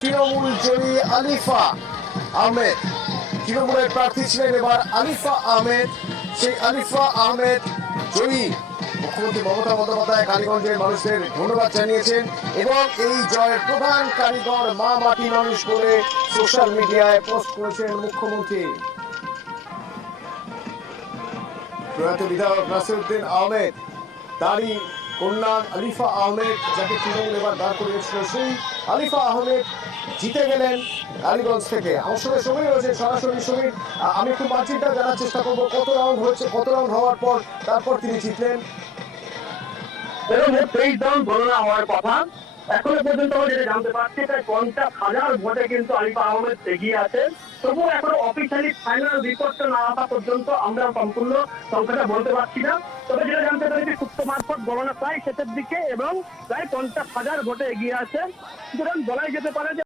তৃণমূল জয়ী আলিফা আহমেদ তৃণমূলের প্রার্থী ছিলেন এবার আলিফা আহমেদ। সেই আলিফা আহমেদ জয়ী। মুখ্যমন্ত্রী মমতা বন্দ্যোপাধ্যায় কালীগঞ্জের মানুষদের ধন্যবাদ জানিয়েছেন এবং এই জয়ের প্রধান কারিগর মা মাটি মানুষ বলে সোশ্যাল মিডিয়ায় পোস্ট করেছেন মুখ্যমন্ত্রী। প্রয়াত বিধায়ক নাসিরউদ্দিন আহমেদ তারই কন্যা আলিফা আহমেদ, যাকে তৃণমূল এবার দাঁড় করিয়েছিল, সেই আলিফা আহমেদ জিতে গেলেন কালীগঞ্জ থেকে। আমার সঙ্গে সময় রয়েছে সরাসরি। সমীর, আমি একটু মার্জিনটা জানার চেষ্টা করবো, কত রাউন্ড হয়েছে, কত রাউন্ড হওয়ার পর তারপর তিনি জিতলেন? 23 রাউন্ড গণনা হওয়ার কথা। এখনো পর্যন্ত আমরা যেটা জানতে পারছি প্রায় 50,000 ভোটে কিন্তু আলিফা আহমেদ এগিয়ে আছে। তবুও এখনো অফিসিয়ালি ফাইনাল রিপোর্টটা না আসা পর্যন্ত আমরা সম্পূর্ণ সংখ্যাটা বলতে পারছি না। তবে যেটা জানতে পারছি সূত্র মারফত গণনা প্রায় শেষের দিকে এবং প্রায় 50,000 ভোটে এগিয়ে আছে। সুতরাং বলাই যেতে পারে যে